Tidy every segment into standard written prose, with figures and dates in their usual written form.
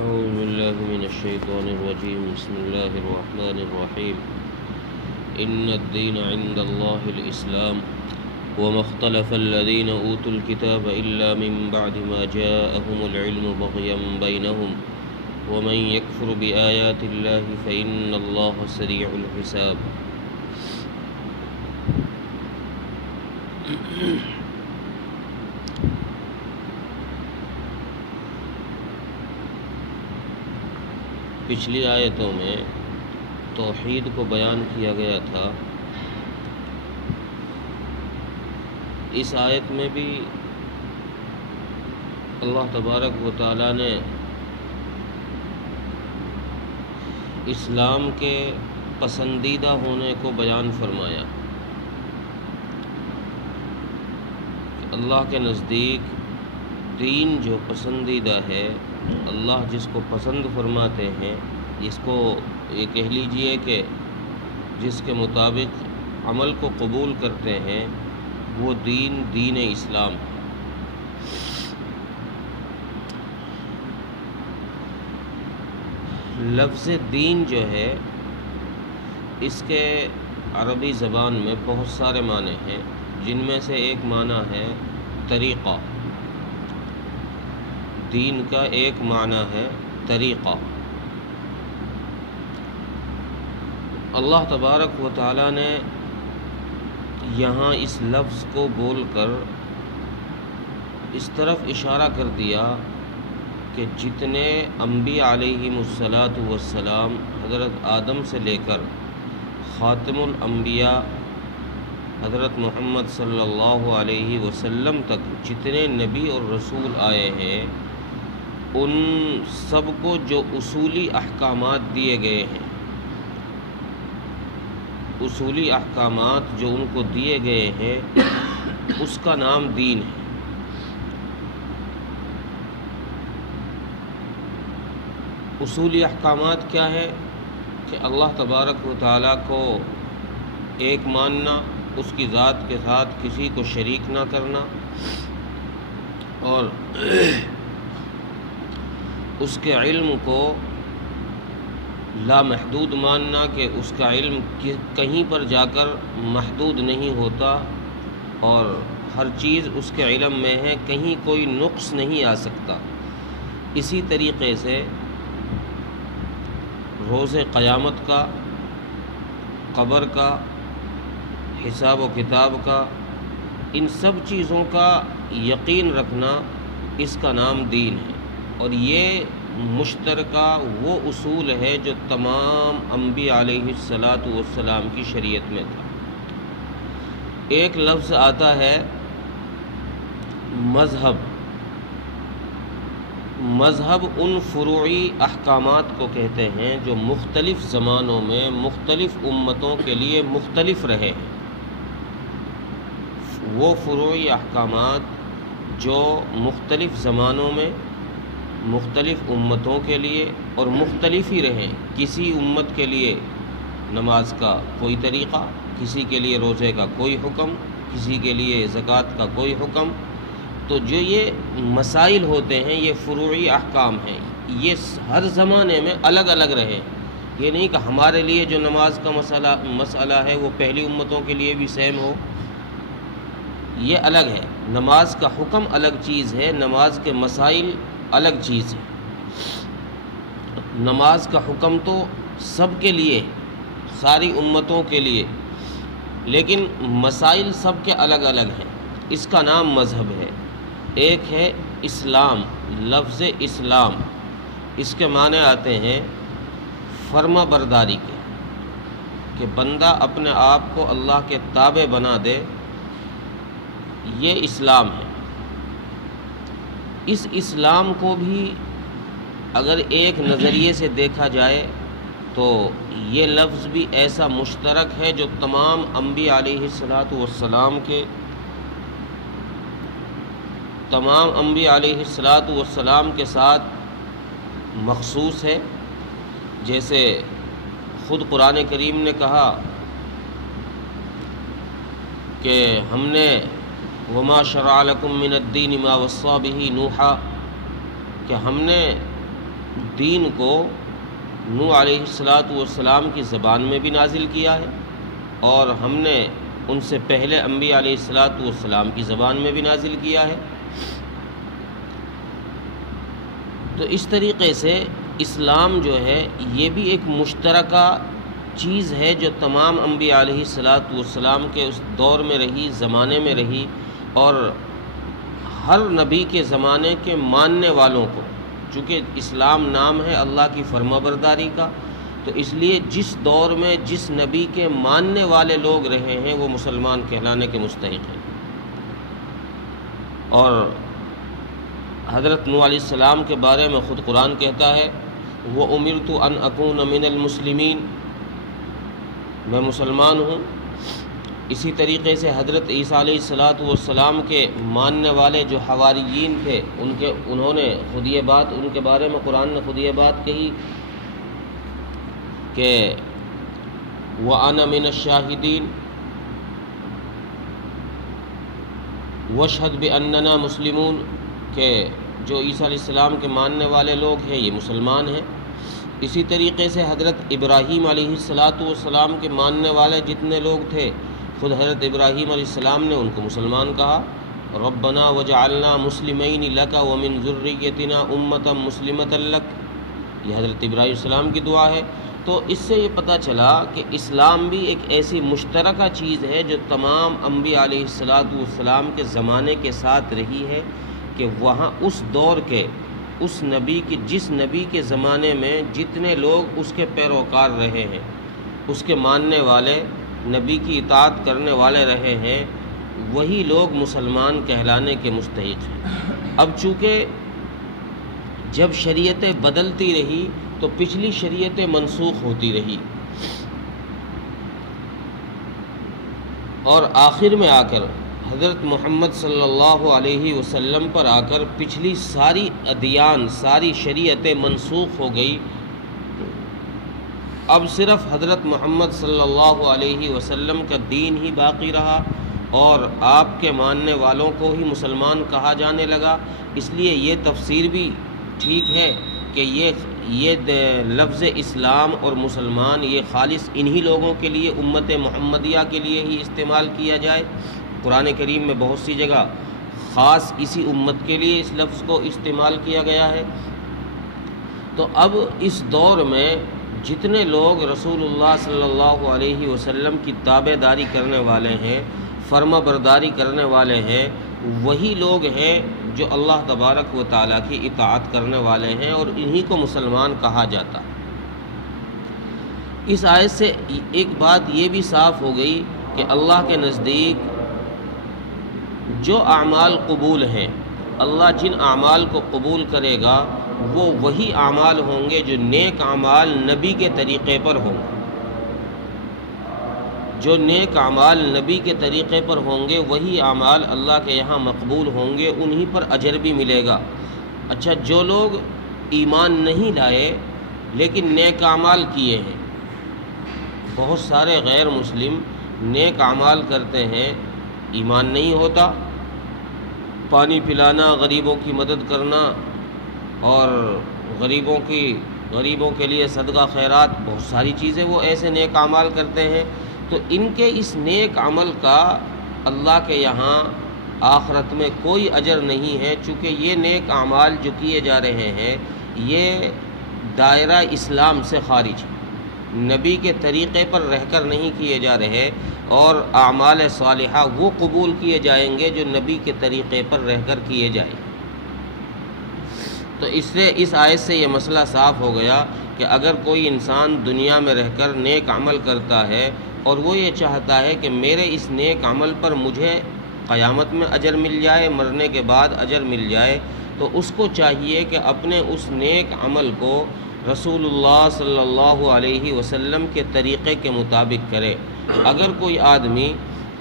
أعوذ بالله من الشيطان الرجيم. بسم الله الرحمن الرحيم. إن الدين عند الله الإسلام وما اختلف الذين أوتوا الكتاب إلا من بعد ما جاءهم العلم بغيا بينهم ومن يكفر بآيات الله فإن الله سريع الحساب. پچھلی آیتوں میں توحید کو بیان کیا گیا تھا. اس آیت میں بھی اللہ تبارک و تعالیٰ نے اسلام کے پسندیدہ ہونے کو بیان فرمایا. اللہ کے نزدیک دین جو پسندیدہ ہے، اللہ جس کو پسند فرماتے ہیں، جس کو یہ کہہ لیجئے کہ جس کے مطابق عمل کو قبول کرتے ہیں، وہ دین اسلام ہے. لفظ دین جو ہے، اس کے عربی زبان میں بہت سارے معنی ہیں، جن میں سے ایک معنی ہے طریقہ. دین کا ایک معنی ہے طریقہ. اللہ تبارک و تعالیٰ نے یہاں اس لفظ کو بول کر اس طرف اشارہ کر دیا کہ جتنے انبیاء علیہم الصلاۃ حضرت آدم سے لے کر خاتم الانبیاء حضرت محمد صلی اللہ علیہ وسلم تک جتنے نبی اور رسول آئے ہیں، ان سب کو جو اصولی احکامات دیے گئے ہیں، اصولی احکامات جو ان کو دیے گئے ہیں، اس کا نام دین ہے. اصولی احکامات کیا ہے؟ کہ اللہ تبارک و تعالیٰ کو ایک ماننا، اس کی ذات کے ساتھ کسی کو شریک نہ کرنا، اور اس کے علم کو لامحدود ماننا کہ اس کا علم کہیں پر جا کر محدود نہیں ہوتا، اور ہر چیز اس کے علم میں ہے، کہیں کوئی نقص نہیں آ سکتا. اسی طریقے سے روز قیامت کا، قبر کا، حساب و کتاب کا، ان سب چیزوں کا یقین رکھنا، اس کا نام دین ہے. اور یہ مشترکہ وہ اصول ہے جو تمام انبیاء علیہ السلام کی شریعت میں تھا. ایک لفظ آتا ہے مذہب. مذہب ان فروعی احکامات کو کہتے ہیں جو مختلف زمانوں میں مختلف امتوں کے لیے مختلف رہے ہیں. وہ فروعی احکامات جو مختلف زمانوں میں مختلف امتوں کے لیے اور مختلف ہی رہیں. کسی امت کے لیے نماز کا کوئی طریقہ، کسی کے لیے روزے کا کوئی حکم، کسی کے لیے زکوٰۃ کا کوئی حکم. تو جو یہ مسائل ہوتے ہیں، یہ فروعی احکام ہیں، یہ ہر زمانے میں الگ الگ رہے. یہ نہیں کہ ہمارے لیے جو نماز کا مسئلہ ہے وہ پہلی امتوں کے لیے بھی سیم ہو. یہ الگ ہے. نماز کا حکم الگ چیز ہے، نماز کے مسائل الگ چیز ہے. نماز کا حکم تو سب کے لیے، ساری امتوں کے لیے، لیکن مسائل سب کے الگ الگ ہیں. اس کا نام مذہب ہے. ایک ہے اسلام. لفظ اسلام، اس کے معنی آتے ہیں فرما برداری کے، کہ بندہ اپنے آپ کو اللہ کے تابع بنا دے. یہ اسلام ہے. اس اسلام کو بھی اگر ایک نظریے سے دیکھا جائے تو یہ لفظ بھی ایسا مشترک ہے جو تمام انبیاء علیہ السلام کے ساتھ مخصوص ہے. جیسے خود قرآن کریم نے کہا کہ ہم نے وما شرع لکم من الدین ما وصى به نوحا، کہ ہم نے دین کو نوح علیہ السلام کی زبان میں بھی نازل کیا ہے، اور ہم نے ان سے پہلے انبیاء علیہ السلام کی زبان میں بھی نازل کیا ہے۔ تو اس طریقے سے اسلام جو ہے یہ بھی ایک مشترکہ چیز ہے جو تمام انبیاء علیہ السلام کے اس دور میں رہی، زمانے میں رہی، اور ہر نبی کے زمانے کے ماننے والوں کو، چونکہ اسلام نام ہے اللہ کی فرما برداری کا، تو اس لیے جس دور میں جس نبی کے ماننے والے لوگ رہے ہیں وہ مسلمان کہلانے کے مستحق ہیں۔ اور حضرت نوح علیہ السلام کے بارے میں خود قرآن کہتا ہے وَأُمِرْتُ أَنْ أَكُونَ مِنَ الْمُسْلِمِينَ، میں مسلمان ہوں۔ اسی طریقے سے حضرت عیسیٰ علیہ السلام کے ماننے والے جو حواریین تھے انہوں نے خود یہ بات، ان کے بارے میں قرآن نے خود یہ بات کہی کہ وَأَنَا مِنَ الشَّاهِدِينَ وَاشْهَدْ بِأَنَّنَا مُسْلِمُونَ، کہ جو عیسیٰ علیہ السلام کے ماننے والے لوگ ہیں یہ مسلمان ہیں۔ اسی طریقے سے حضرت ابراہیم علیہ السلام کے ماننے والے جتنے لوگ تھے، خود حضرت ابراہیم علیہ السلام نے ان کو مسلمان کہا، ربنا وجعلنا مسلمین لک ومن ذریتنا امۃ مسلمۃ لک، یہ حضرت ابراہیم علیہ السلام کی دعا ہے۔ تو اس سے یہ پتہ چلا کہ اسلام بھی ایک ایسی مشترکہ چیز ہے جو تمام انبیاء علیہ السلام کے زمانے کے ساتھ رہی ہے، کہ وہاں اس دور کے اس نبی کی، جس نبی کے زمانے میں جتنے لوگ اس کے پیروکار رہے ہیں، اس کے ماننے والے، نبی کی اطاعت کرنے والے رہے ہیں، وہی لوگ مسلمان کہلانے کے مستحق ہیں۔ اب چونکہ جب شریعتیں بدلتی رہی تو پچھلی شریعتیں منسوخ ہوتی رہی، اور آخر میں آ کر حضرت محمد صلی اللہ علیہ وسلم پر آ کر پچھلی ساری ادیان، ساری شریعتیں منسوخ ہو گئی۔ اب صرف حضرت محمد صلی اللہ علیہ وسلم کا دین ہی باقی رہا، اور آپ کے ماننے والوں کو ہی مسلمان کہا جانے لگا۔ اس لیے یہ تفسیر بھی ٹھیک ہے کہ یہ لفظ اسلام اور مسلمان یہ خالص انہی لوگوں کے لیے، امت محمدیہ کے لیے ہی استعمال کیا جائے۔ قرآن کریم میں بہت سی جگہ خاص اسی امت کے لیے اس لفظ کو استعمال کیا گیا ہے۔ تو اب اس دور میں جتنے لوگ رسول اللہ صلی اللہ علیہ وسلم کی تابع داری کرنے والے ہیں، فرما برداری کرنے والے ہیں، وہی لوگ ہیں جو اللہ تبارک و تعالیٰ کی اطاعت کرنے والے ہیں، اور انہی کو مسلمان کہا جاتا ہے۔ اس آیت سے ایک بات یہ بھی صاف ہو گئی کہ اللہ کے نزدیک جو اعمال قبول ہیں، اللہ جن اعمال کو قبول کرے گا وہ وہی اعمال ہوں گے جو نیک اعمال نبی کے طریقے پر ہوں گے۔ جو نیک اعمال نبی کے طریقے پر ہوں گے وہی اعمال اللہ کے یہاں مقبول ہوں گے، انہی پر اجر بھی ملے گا۔ اچھا، جو لوگ ایمان نہیں لائے لیکن نیک اعمال کیے ہیں، بہت سارے غیر مسلم نیک اعمال کرتے ہیں، ایمان نہیں ہوتا، پانی پلانا، غریبوں کی مدد کرنا، اور غریبوں کے لیے صدقہ خیرات، بہت ساری چیزیں وہ ایسے نیک اعمال کرتے ہیں، تو ان کے اس نیک عمل کا اللہ کے یہاں آخرت میں کوئی اجر نہیں ہے، چونکہ یہ نیک اعمال جو کیے جا رہے ہیں یہ دائرہ اسلام سے خارج ہے، نبی کے طریقے پر رہ کر نہیں کیے جا رہے، اور اعمال صالحہ وہ قبول کیے جائیں گے جو نبی کے طریقے پر رہ کر کیے جائیں۔ تو اس آیت سے یہ مسئلہ صاف ہو گیا کہ اگر کوئی انسان دنیا میں رہ کر نیک عمل کرتا ہے اور وہ یہ چاہتا ہے کہ میرے اس نیک عمل پر مجھے قیامت میں اجر مل جائے، مرنے کے بعد اجر مل جائے، تو اس کو چاہیے کہ اپنے اس نیک عمل کو رسول اللہ صلی اللہ علیہ وسلم کے طریقے کے مطابق کرے۔ اگر کوئی آدمی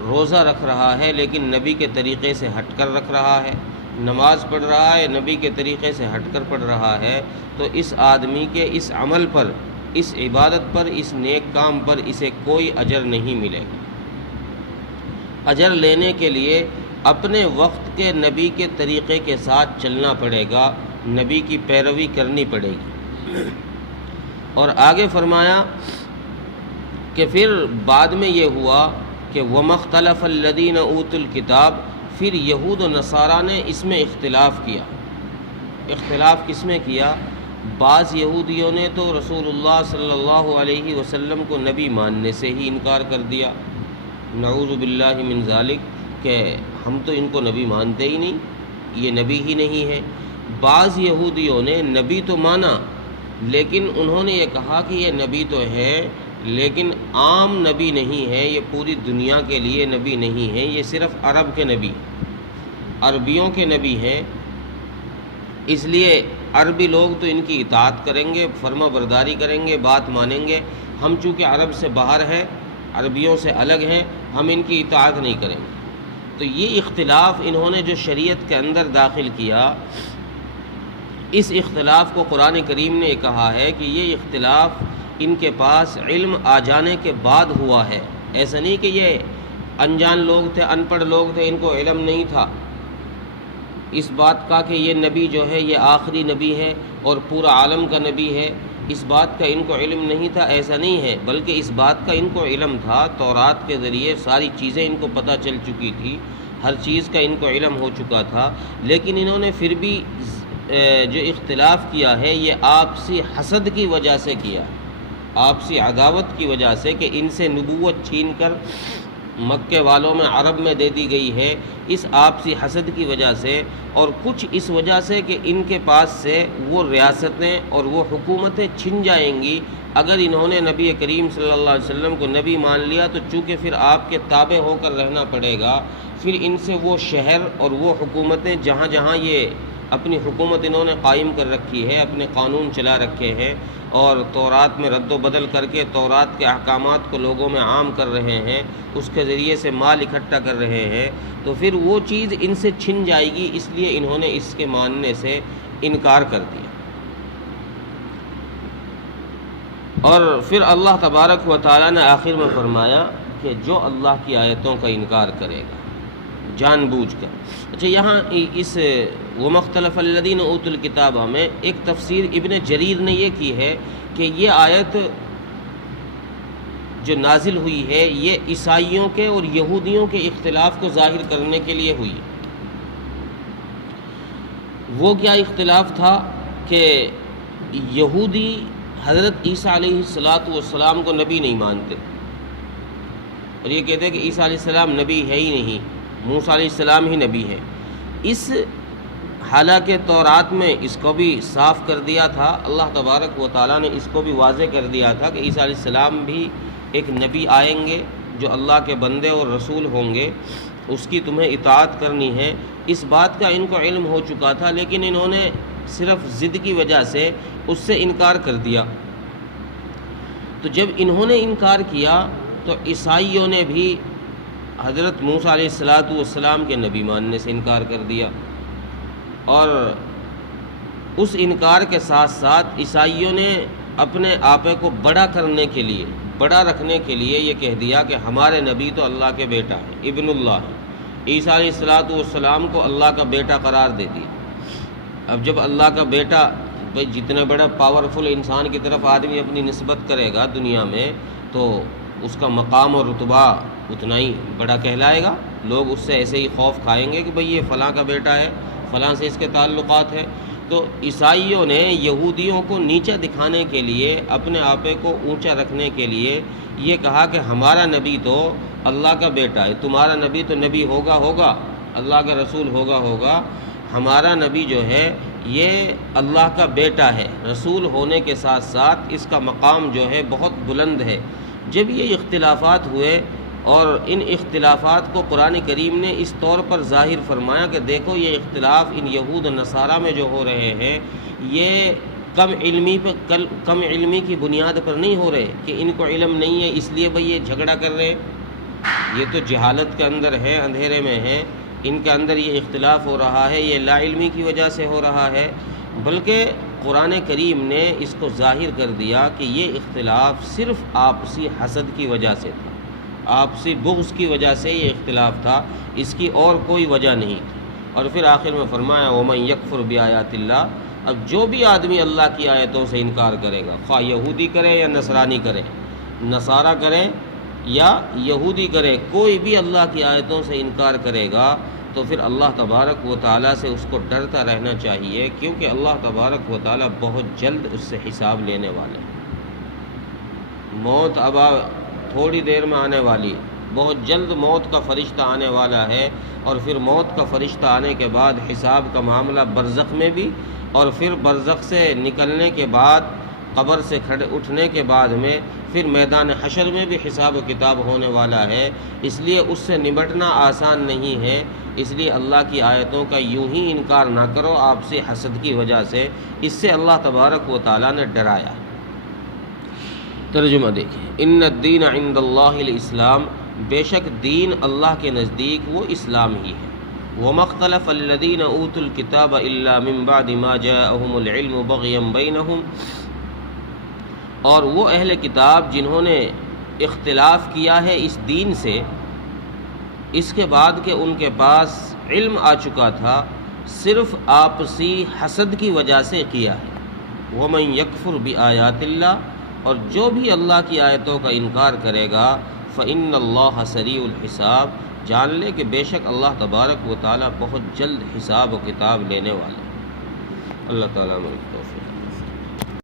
روزہ رکھ رہا ہے لیکن نبی کے طریقے سے ہٹ کر رکھ رہا ہے، نماز پڑھ رہا ہے نبی کے طریقے سے ہٹ کر پڑھ رہا ہے، تو اس آدمی کے اس عمل پر، اس عبادت پر، اس نیک کام پر اسے کوئی اجر نہیں ملے گا۔ اجر لینے کے لیے اپنے وقت کے نبی کے طریقے کے ساتھ چلنا پڑے گا، نبی کی پیروی کرنی پڑے گی۔ اور آگے فرمایا کہ پھر بعد میں یہ ہوا کہ وَمَا اخْتَلَفَ الَّذِينَ أُوتُوا الْكِتَابَ، پھر یہود و نصارہ نے اس میں اختلاف کیا۔ اختلاف کس میں کیا؟ بعض یہودیوں نے تو رسول اللہ صلی اللہ علیہ وسلم کو نبی ماننے سے ہی انکار کر دیا، نعوذ باللہ من ذالک، کہ ہم تو ان کو نبی مانتے ہی نہیں، یہ نبی ہی نہیں ہے۔ بعض یہودیوں نے نبی تو مانا، لیکن انہوں نے یہ کہا کہ یہ نبی تو ہے لیکن عام نبی نہیں ہے، یہ پوری دنیا کے لیے نبی نہیں ہے، یہ صرف عرب کے نبی، عربیوں کے نبی ہیں، اس لیے عربی لوگ تو ان کی اطاعت کریں گے، فرما برداری کریں گے، بات مانیں گے، ہم چونکہ عرب سے باہر ہیں، عربیوں سے الگ ہیں، ہم ان کی اطاعت نہیں کریں گے۔ تو یہ اختلاف انہوں نے جو شریعت کے اندر داخل کیا، اس اختلاف کو قرآن کریم نے کہا ہے کہ یہ اختلاف ان کے پاس علم آ جانے کے بعد ہوا ہے، ایسا نہیں کہ یہ انجان لوگ تھے، ان پڑھ لوگ تھے، ان کو علم نہیں تھا اس بات کا کہ یہ نبی جو ہے یہ آخری نبی ہے اور پورا عالم کا نبی ہے، اس بات کا ان کو علم نہیں تھا، ایسا نہیں ہے، بلکہ اس بات کا ان کو علم تھا، تورات کے ذریعے ساری چیزیں ان کو پتہ چل چکی تھی، ہر چیز کا ان کو علم ہو چکا تھا، لیکن انہوں نے پھر بھی جو اختلاف کیا ہے یہ آپسی حسد کی وجہ سے کیا، آپسی عداوت کی وجہ سے، کہ ان سے نبوت چھین کر مکے والوں میں عرب میں دے دی گئی ہے، اس آپسی حسد کی وجہ سے، اور کچھ اس وجہ سے کہ ان کے پاس سے وہ ریاستیں اور وہ حکومتیں چھن جائیں گی اگر انہوں نے نبی کریم صلی اللہ علیہ وسلم کو نبی مان لیا، تو چونکہ پھر آپ کے تابع ہو کر رہنا پڑے گا، پھر ان سے وہ شہر اور وہ حکومتیں جہاں جہاں یہ اپنی حکومت انہوں نے قائم کر رکھی ہے، اپنے قانون چلا رکھے ہیں اور تورات میں رد و بدل کر کے تورات کے احکامات کو لوگوں میں عام کر رہے ہیں، اس کے ذریعے سے مال اکٹھا کر رہے ہیں، تو پھر وہ چیز ان سے چھن جائے گی، اس لیے انہوں نے اس کے ماننے سے انکار کر دیا۔ اور پھر اللہ تبارک و تعالیٰ نے آخر میں فرمایا کہ جو اللہ کی آیتوں کا انکار کرے گا جان بوجھ کر۔ اچھا، یہاں اس وَمَا اخْتَلَفَ الَّذِينَ أُوتُوا الْكِتَابَ میں ایک تفسیر ابن جریر نے یہ کی ہے کہ یہ آیت جو نازل ہوئی ہے یہ عیسائیوں کے اور یہودیوں کے اختلاف کو ظاہر کرنے کے لیے ہوئی۔ وہ کیا اختلاف تھا کہ یہودی حضرت عیسیٰ علیہ السلام کو نبی نہیں مانتے اور یہ کہتے ہیں کہ عیسیٰ علیہ السلام نبی ہے ہی نہیں، موسیٰ علیہ السلام ہی نبی ہے۔ حالانکہ تورات میں اس کو بھی صاف کر دیا تھا، اللہ تبارک و تعالیٰ نے اس کو بھی واضح کر دیا تھا کہ عیسیٰ علیہ السلام بھی ایک نبی آئیں گے جو اللہ کے بندے اور رسول ہوں گے، اس کی تمہیں اطاعت کرنی ہے، اس بات کا ان کو علم ہو چکا تھا، لیکن انہوں نے صرف ضد کی وجہ سے اس سے انکار کر دیا۔ تو جب انہوں نے انکار کیا تو عیسائیوں نے بھی حضرت موسیٰ علیہ السلام کے نبی ماننے سے انکار کر دیا، اور اس انکار کے ساتھ ساتھ عیسائیوں نے اپنے آپے کو بڑا کرنے کے لیے، بڑا رکھنے کے لیے یہ کہہ دیا کہ ہمارے نبی تو اللہ کے بیٹا ہے، ابن اللہ ہے، عیسیٰ علیہ السلام کو اللہ کا بیٹا قرار دے دیا۔ اب جب اللہ کا بیٹا، بھائی جتنا بڑا پاورفل انسان کی طرف آدمی اپنی نسبت کرے گا دنیا میں تو اس کا مقام اور رتبہ اتنا ہی بڑا کہلائے گا، لوگ اس سے ایسے ہی خوف کھائیں گے کہ بھئی یہ فلاں کا بیٹا ہے، فلاں سے اس کے تعلقات ہیں۔ تو عیسائیوں نے یہودیوں کو نیچا دکھانے کے لیے، اپنے آپے کو اونچا رکھنے کے لیے یہ کہا کہ ہمارا نبی تو اللہ کا بیٹا ہے، تمہارا نبی تو نبی ہوگا، اللہ کا رسول ہوگا، ہمارا نبی جو ہے یہ اللہ کا بیٹا ہے، رسول ہونے کے ساتھ ساتھ اس کا مقام جو ہے بہت بلند ہے۔ جب یہ اختلافات ہوئے اور ان اختلافات کو قرآن کریم نے اس طور پر ظاہر فرمایا کہ دیکھو یہ اختلاف ان یہود و نصارہ میں جو ہو رہے ہیں یہ کم علمی کی بنیاد پر نہیں ہو رہے کہ ان کو علم نہیں ہے اس لیے بھئی یہ جھگڑا کر رہے ہیں، یہ تو جہالت کے اندر ہے، اندھیرے میں ہے، ان کے اندر یہ اختلاف ہو رہا ہے، یہ لا علمی کی وجہ سے ہو رہا ہے، بلکہ قرآن کریم نے اس کو ظاہر کر دیا کہ یہ اختلاف صرف آپسی حسد کی وجہ سے تھا، آپسی بغض کی وجہ سے یہ اختلاف تھا، اس کی اور کوئی وجہ نہیں تھی۔ اور پھر آخر میں فرمایا وَمَن يَكْفُرْ بِآيَاتِ اللَّهِ، اب جو بھی آدمی اللہ کی آیتوں سے انکار کرے گا، خواہ یہودی کرے یا نصرانی کرے، نصارہ کرے یا یہودی کرے، کوئی بھی اللہ کی آیتوں سے انکار کرے گا تو پھر اللہ تبارک و تعالیٰ سے اس کو ڈرتا رہنا چاہیے، کیونکہ اللہ تبارک و تعالیٰ بہت جلد اس سے حساب لینے والے ہیں۔ موت اب تھوڑی دیر میں آنے والی، بہت جلد موت کا فرشتہ آنے والا ہے، اور پھر موت کا فرشتہ آنے کے بعد حساب کا معاملہ برزخ میں بھی، اور پھر برزخ سے نکلنے کے بعد، قبر سے اٹھنے کے بعد میں پھر میدان حشر میں بھی حساب و کتاب ہونے والا ہے۔ اس لیے اس سے نمٹنا آسان نہیں ہے، اس لیے اللہ کی آیتوں کا یوں ہی انکار نہ کرو آپ سے حسد کی وجہ سے، اس سے اللہ تبارک و تعالیٰ نے ڈرایا۔ ترجمہ دیکھیں، ان الدین عند اللہ الاسلام، بے شک دین اللہ کے نزدیک وہ اسلام ہی ہے۔ وَمَا اخْتَلَفَ الَّذِينَ أُوتُوا الْكِتَابَ إِلَّا مِن بَعْدِ مَا جَاءَهُمُ الْعِلْمُ بَغْيًا بَيْنَهُمْ، اور وہ اہل کتاب جنہوں نے اختلاف کیا ہے اس دین سے، اس کے بعد کہ ان کے پاس علم آ چکا تھا، صرف آپسی حسد کی وجہ سے کیا ہے۔ وَمَن يَكْفُرْ بِآيَاتِ اللَّهِ، اور جو بھی اللہ کی آیتوں کا انکار کرے گا، فَإِنَّ اللَّهَ سَرِيعُ الْحِسَابِ، جان لے کہ بے شک اللہ تبارک و تعالیٰ بہت جلد حساب و کتاب لینے والے۔ اللہ تعالیٰ ہمیں توفیق۔